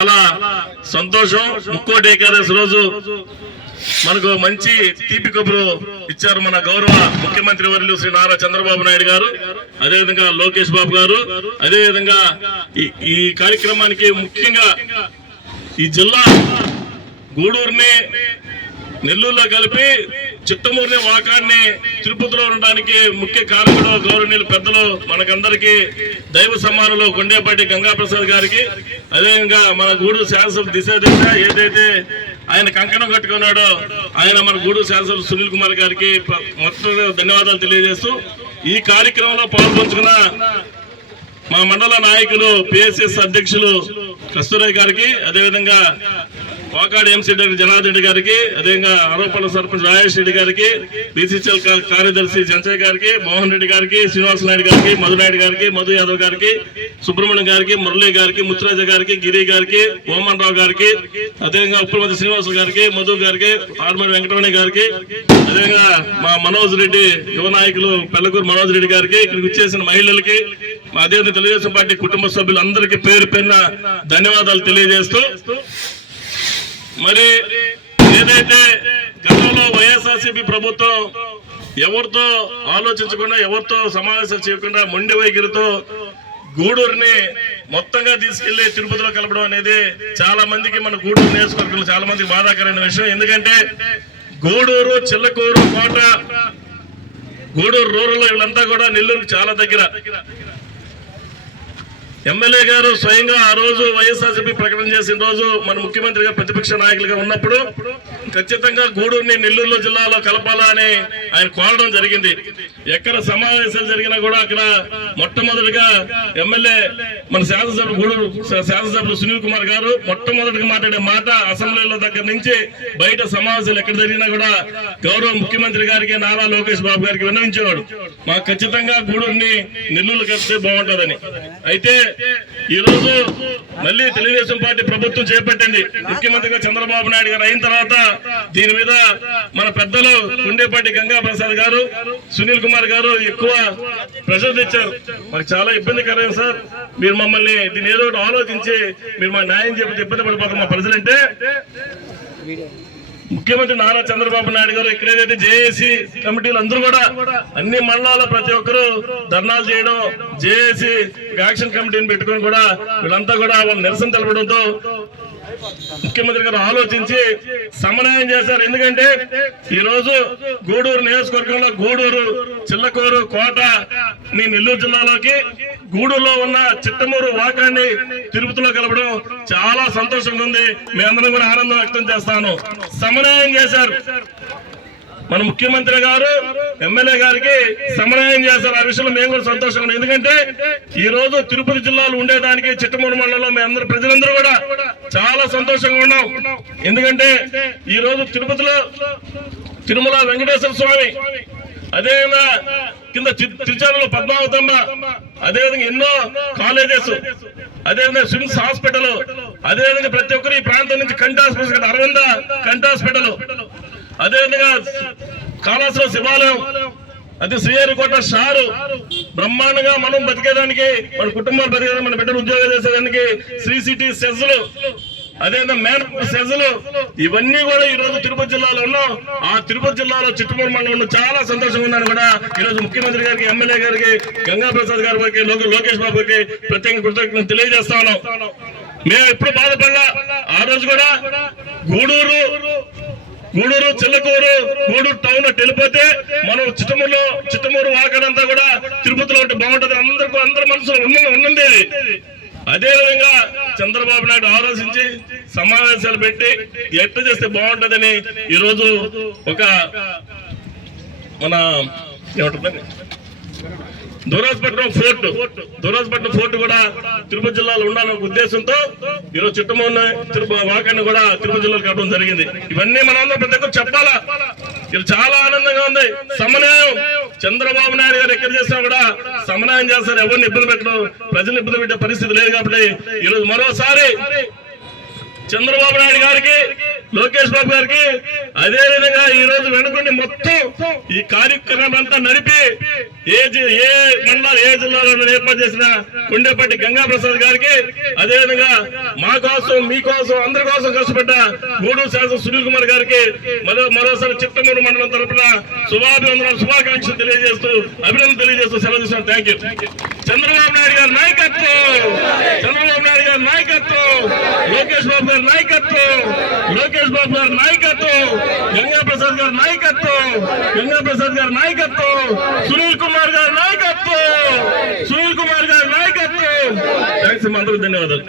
చాలా సంతోషం. ముక్కోటి ఏకాదశి రోజు మనకు మంచి తీపి కబురు ఇచ్చారు మన గౌరవ ముఖ్యమంత్రి వర్యులు శ్రీ నారా చంద్రబాబు నాయుడు గారు. అదేవిధంగా లోకేష్ బాబు గారు. అదేవిధంగా ఈ- ఈ కార్యక్రమానికి ముఖ్యంగా ఈ జిల్లా గూడూరుని నెల్లూరులో కలిపి చిత్తమూరుని వాకాన్ని తిరుపతిలో ఉండడానికి ముఖ్య కారకుడు గౌరవనీయులు పెద్దలు మనకందరికీ దైవ సమ్మానంలో కొండేపాటి గంగాప్రసాద్ గారికి. అదేవిధంగా మన గూడూరు శాసనసభ దిశ దిశ ఏదైతే ఆయన కంకణం కట్టుకున్నాడో ఆయన మన గూడూరు శాసనసభ సునీల్ కుమార్ గారికి మొత్తం ధన్యవాదాలు తెలియజేస్తూ ఈ కార్యక్రమంలో పాల్పంచుకున్న మా మండల నాయకులు పిఎస్ఎస్ అధ్యక్షులు కస్తూరయ్య గారికి అదేవిధంగా వాకాడు ఎంసీ జనార్దన్ రెడ్డి గారికి అదేవిధంగా ఆరోపణ సర్పంచ్ రాజేష్ రెడ్డి గారికి బీసీసీఎల్ కార్యదర్శి జంచయ్య గారికి మోహన్ రెడ్డి గారికి శ్రీనివాస నాయుడు గారికి మధునాయుడు గారికి మధు యాదవ్ గారికి సుబ్రహ్మణ్యం గారికి మురళి గారికి ముత్తురాజ గారికి గిరి గారికి మోహన్ రావు గారికి అదేవిధంగా ఉప్పలమతి శ్రీనివాస గారికి మధు గారికి ఆర్మడి వెంకటమణి గారికి అదేవిధంగా మా మనోజ్ రెడ్డి యువ నాయకులు పెళ్ళకూరు మనోజ్ రెడ్డి గారికి ఇక్కడికి వచ్చేసిన మహిళలకి మా అదేవిధంగా తెలుగుదేశం పార్టీ కుటుంబ సభ్యులందరికీ పేరు పేరున ధన్యవాదాలు తెలియజేస్తూ మరి ఏదైతే గతంలో వైఎస్ఆర్సీపీ ప్రభుత్వం ఎవరితో ఆలోచించకుండా ఎవరితో సమావేశం చేయకుండా మొండి వైఖరితో గూడూరుని మొత్తంగా తీసుకెళ్ళి తిరుపతిలో కలపడం అనేది చాలా మందికి మన గూడూరు నియోజకవర్గంలో చాలా మందికి బాధాకరమైన విషయం. ఎందుకంటే గూడూరు చిల్లకూరు కోట గూడూరు రూరల్ వీళ్ళంతా కూడా నెల్లూరుకు చాలా దగ్గర. ఎమ్మెల్యే గారు స్వయంగా ఆ రోజు వైఎస్ఆర్సీపీ ప్రకటన చేసిన రోజు మన ముఖ్యమంత్రిగా ప్రతిపక్ష నాయకులుగా ఉన్నప్పుడు ఖచ్చితంగా గూడూరుని నెల్లూరు జిల్లాలో కలపాలా అని ఆయన కోరడం జరిగింది. ఎక్కడ సమావేశాలు జరిగినా కూడా అక్కడ మొట్టమొదటిగా ఎమ్మెల్యే మన శాసనసభ గూడూరు శాసనసభ్యులు సునీల్ కుమార్ గారు మొట్టమొదటిగా మాట్లాడే మాట అసెంబ్లీలో దగ్గర నుంచి బయట సమావేశాలు ఎక్కడ జరిగినా కూడా గౌరవ ముఖ్యమంత్రి గారికి నారా లోకేష్ బాబు గారికి విన్నవించేవాడు. మాకు ఖచ్చితంగా గూడూరుని నెల్లూరు కలిస్తే బాగుంటుందని. అయితే ఈ రోజు మళ్ళీ తెలుగుదేశం పార్టీ ప్రభుత్వం చేపట్టింది. ముఖ్యమంత్రిగా చంద్రబాబు నాయుడు గారు అయిన తర్వాత దీని మీద మన పెద్దలు గుండేపాటి గంగా ప్రసాద్ గారు సునీల్ కుమార్ గారు ఎక్కువ ప్రెషర్ తెచ్చారు. మాకు చాలా ఇబ్బందికరం సార్. మీరు మమ్మల్ని దీన్ని ఏదో ఒకటి ఆలోచించి మీరు మా న్యాయం చెప్పి ఇబ్బంది పడిపోతాం మా ప్రజలంటే ముఖ్యమంత్రి నారా చంద్రబాబు నాయుడు గారు ఇక్కడ ఏదైతే జేఏసీ కమిటీలు అందరూ కూడా అన్ని మండలాల ప్రతి ఒక్కరు ధర్నాలు చేయడం జేఏసీ యాక్షన్ కమిటీని పెట్టుకొని కూడా వీళ్ళంతా కూడా వాళ్ళు నిరసన తెలపడంతో ముఖ్యమంత్రి గారు ఆలోచించి సమన్వయం చేశారు. ఎందుకంటే ఈ రోజు గూడూరు నియోజకవర్గంలో గూడూరు చిల్లకూరు కోట నీ నెల్లూరు జిల్లాలోకి గూడూరులో ఉన్న చిట్టమూరు వాకాన్ని తిరుపతిలో కలపడం చాలా సంతోషంగా ఉంది. మీ అందరం కూడా ఆనందం వ్యక్తం చేస్తాను. సమన్వయం చేశారు. మన ముఖ్యమంత్రి గారు ఎమ్మెల్యే గారికి సమన్వయం చేశారు ఆ విషయంలో మేము కూడా సంతోషంగా ఉన్నాం. ఎందుకంటే ఈ రోజు తిరుపతి జిల్లాలో ఉండేదానికి చిట్టమూరు మండలంలో మీ అందరూ ప్రజలందరూ కూడా చాలా సంతోషంగా ఉన్నాం. ఎందుకంటే ఈ రోజు తిరుపతిలో తిరుమల వెంకటేశ్వర స్వామి అదేవిధంగా కింద తి- పద్మావతమ్మ అదేవిధంగా ఎన్నో కాలేజెస్ అదేవిధంగా స్విమ్స్ హాస్పిటల్ అదేవిధంగా ప్రతి ఒక్కరు ఈ ప్రాంతం నుంచి కంటి హాస్పిటల్ అరవింద కంటి హాస్పిటల్ అదేవిధంగా కాళాసుల శివాలయం అది శ్రీహరికోట షారు. బ్రహ్మాండంగా మనం బతికేదానికి మన కుటుంబాలు బతికేదానికి మన బిడ్డలు ఉద్యోగాలు చేసేదానికి శ్రీ సిటీ సెజ్లు అదేవిధంగా మేన సెజ్లు ఇవన్నీ కూడా ఈ రోజు తిరుపతి జిల్లాలో ఉన్నాం. ఆ తిరుపతి జిల్లాలో చిట్టుమూరు మండలంలో చాలా సంతోషంగా ఉందని కూడా. ఈ రోజు ముఖ్యమంత్రి గారికి ఎమ్మెల్యే గారికి గంగా ప్రసాద్ గారికి లోకేష్ బాబు గారికి ప్రత్యేక కృతజ్ఞతలు తెలియజేస్తా ఉన్నాం. మేము ఎప్పుడు బాధపడలా? ఆ రోజు కూడా గూడూరు గూడూరు చిల్లకూరు గూడూరు టౌన్ అటు వెళ్ళిపోతే మనం చిట్టమూరులో చిట్టమూరు వాకడంతా కూడా తిరుపతిలో ఉంటే బాగుంటది. అందరికీ అందరి మనసులో ఉన్న ఉన్నది. అదే విధంగా చంద్రబాబు నాయుడు ఆలోచించి సమావేశాలు పెట్టి ఎట్లా చేస్తే బాగుంటుందని ఈ రోజు ఒక మన ఏమంటుందండి దూరాజపట్నం ఫోర్ట్. దూరాజపట్నం ఫోర్ట్ కూడా తిరుపతి జిల్లాలో ఉండాలనే ఉద్దేశంతో ఈరోజు చిట్టమూరు తిరుపతి వాకాన్ని కూడా తిరుపతి జిల్లాలో కావడం జరిగింది. ఇవన్నీ మనందరం ప్రతి ఒక్కరు చెప్పాలా? ఇది చాలా ఆనందంగా ఉంది. సమన్వయం చంద్రబాబు నాయుడు గారు ఎక్కడ చేసినా కూడా సమన్వయం చేస్తారు. ఎవరిని ఇబ్బంది పెట్టడం ప్రజలు ఇబ్బంది పెట్టే పరిస్థితి లేదు కాబట్టి ఈరోజు మరోసారి చంద్రబాబు నాయుడు గారికి లోకేష్ బాబు గారికి అదే విధంగా ఈ రోజు వెనుకొండి మొత్తం ఈ కార్యక్రమం అంతా నడిపి ఏ ఏ మండలం ఏ జిల్లాలో ఏర్పాటు చేసిన కొండేపల్లి గంగా ప్రసాద్ గారికి అదే విధంగా మా కోసం మీ కోసం అందరి కోసం కష్టపడ్డ గూడూరు శాసన సునీల్ కుమార్ గారికి మరో మరోసారి చిట్టమూరు మండలం తరపున శుభాభివందనాలు శుభాకాంక్షలు తెలియజేస్తూ అభినందన తెలియజేస్తూ సెలవు తీసుకున్నాం. థ్యాంక్ యూ చంద్రబాబు నాయుడు గారి నాయకత్వం! చంద్రబాబు నాయుడు గారి నాయకత్వం! లోకేష్ బాబు గారి నాయకత్వం! లోకేష్ బాబు గారి నాయకత్వం! ప్రసాద్ గారి నాయకత్వం గంగా ప్రసాద్ గారి నాయకత్వం సునీల్ కుమార్ గారి నాయకత్వం సునీల్ కుమార్ గారి నాయకత్వం థ్యాంక్స్ అందరూ ధన్యవాదాలు